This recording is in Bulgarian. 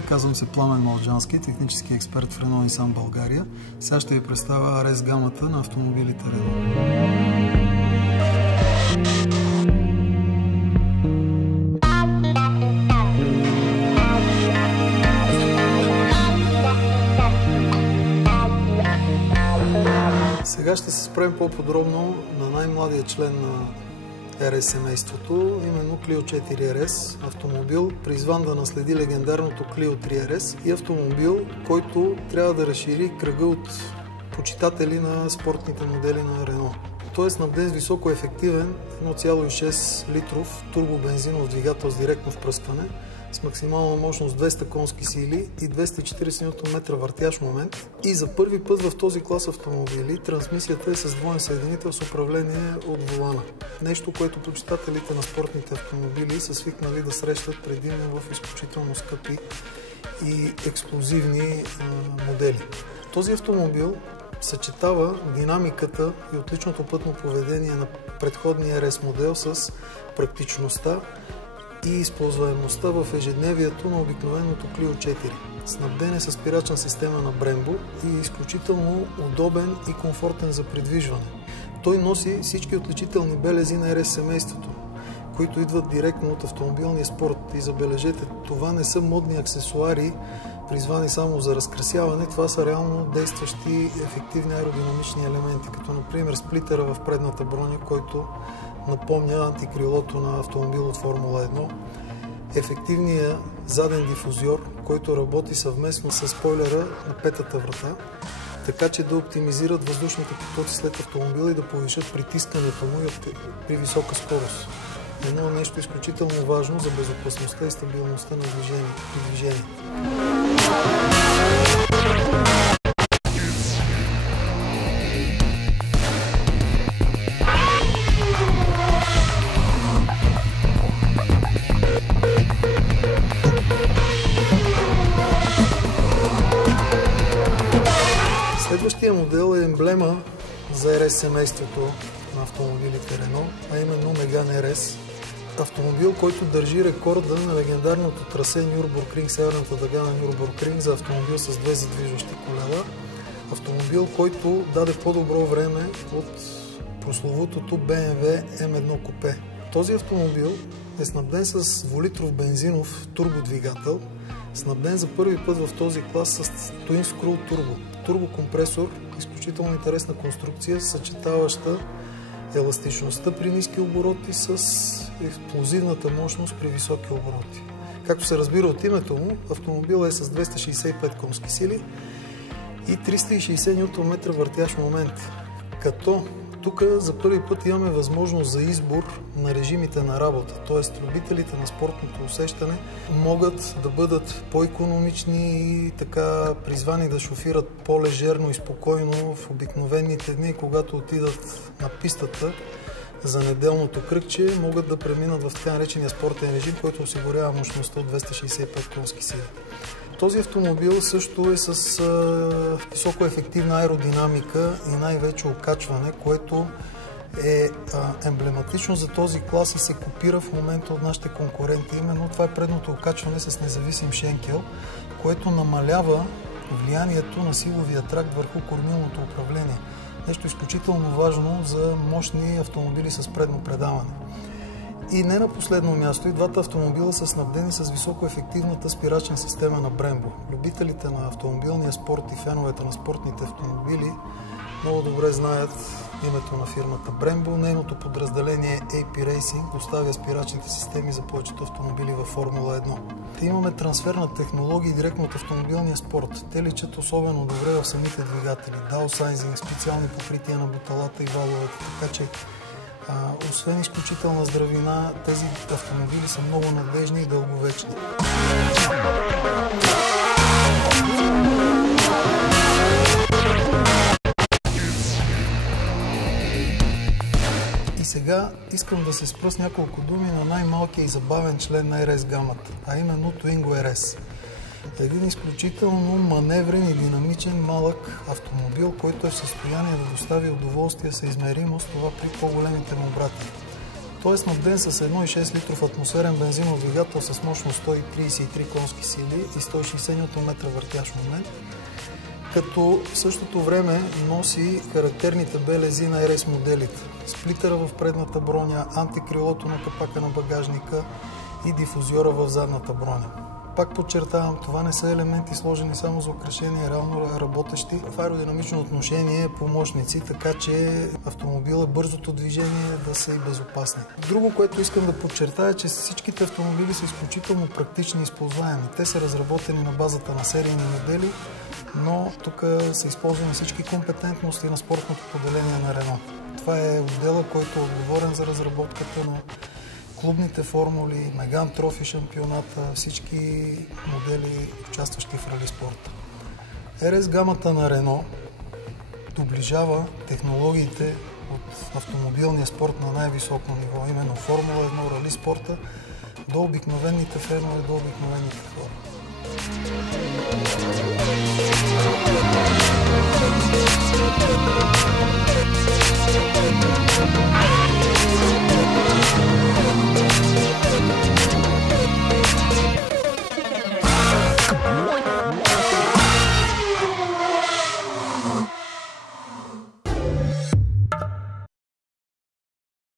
Здравейте, казвам се Пламен Малджански, технически експерт в Renault Nissan България. Сега ще ви представя RS гамата на автомобилите Renault. Сега ще се спрем по-подробно на най-младия член на RS семейството, именно Clio 4 RS, автомобил, призван да наследи легендарното Clio 3 RS и автомобил, който трябва да разшири кръга от почитатели на спортните модели на Renault. Той е снабден с високоефективен 1,6 литров турбобензинов двигател с директно впръскване, с максимална мощност 200 конски сили и 240 Нм въртящ момент. И за първи път в този клас автомобили трансмисията е с двоен съединител с управление от волана. Нещо, което почитателите на спортните автомобили са свикнали да срещат предимно в изключително скъпи и ексклузивни модели. Този автомобил съчетава динамиката и отличното пътно поведение на предходния RS модел с практичността и използваемостта в ежедневието на обикновеното Clio 4. Снабден е с спирачна система на Brembo и е изключително удобен и комфортен за придвижване. Той носи всички отличителни белези на RS семейството, които идват директно от автомобилния спорт. И забележете, това не са модни аксесуари, призвани само за разкрасяване, това са реално действащи ефективни аеродинамични елементи, като например сплитера в предната броня, който напомня антикрилото на автомобил от Формула 1, ефективният заден дифузьор, който работи съвместно с спойлера на петата врата, така че да оптимизират въздушните потоци след автомобила и да повишат притискането му при висока скорост. Едно нещо изключително важно за безопасността и стабилността на движение. Следващия модел е емблема за RS семейството на автомобилите Renault, а именно Megane RS. Автомобил, който държи рекорда на легендарното трасе Нюрбургринг, северната дъга на Нюрбургринг за автомобил с две задвижващи колела. Автомобил, който даде по-добро време от прословутото BMW M1 купе. Този автомобил е снабден с 2-литров бензинов турбодвигател, снабден за първи път в този клас с Twin Scroll Turbo. Турбокомпресор, изключително интересна конструкция, съчетаваща еластичността при ниски обороти с експлозивната мощност при високи обороти. Както се разбира от името му, автомобилът е с 265 конски сили и 360 Нм въртящ момент. Като тук за първи път имаме възможност за избор на режимите на работа, т.е. любителите на спортното усещане могат да бъдат по-икономични и така призвани да шофират по-лежерно и спокойно в обикновените дни, когато отидат на пистата за неделното кръгче, могат да преминат в така наречения спортен режим, който осигурява мощността от 265 конски сили. Този автомобил също е с високоефективна аеродинамика и най-вече окачване, което е емблематично за този клас и се копира в момента от нашите конкуренти. Именно това е предното окачване с независим шенкел, което намалява влиянието на силовия тракт върху кормилното управление. Нещо изключително важно за мощни автомобили с предно предаване. И не на последно място, и двата автомобила са снабдени с високоефективната спирачна система на Brembo. Любителите на автомобилния спорт и феновете на спортните автомобили много добре знаят името на фирмата Brembo. Нейното подразделение AP Racing доставя спирачните системи за повечето автомобили във Формула 1. Имаме трансфер на технологии директно от автомобилния спорт. Те личат особено добре в самите двигатели. Даусайзинг, специални покрития на буталата и валовете, така че освен изключителна здравина, тези автомобили са много надежни и дълговечни. И сега искам да се спра с няколко думи на най-малкия и забавен член на RS гамата, а именно Twingo RS. Един изключително маневрен и динамичен малък автомобил, който е в състояние да достави удоволствие съизмеримо с това при по-големите му брати. Той е снабден с 1,6 литров атмосферен бензинов двигател с мощност 133 конски сили и 160 Нм въртящ момент, като в същото време носи характерните белези на RS моделите. Сплитъра в предната броня, антикрилото на капака на багажника и дифузиора в задната броня. Пак подчертавам, това не са елементи сложени само за украшение, реално работещи в аеродинамично отношение помощници, така че автомобила, бързото движение да са и безопасни. Друго, което искам да подчертая, е, че всичките автомобили са изключително практични и използваеми. Те са разработени на базата на серийни модели, но тук са използвани всички компетентности на спортното поделение на Рено. Това е отдела, който е отговорен за разработката на клубните формули, Меган Трофи шампионата, всички модели, участващи в рали спорта. RS гамата на Рено доближава технологиите от автомобилния спорт на най-високо ниво, именно Формула 1, рали спорта, до обикновените фенове, до обикновените хора.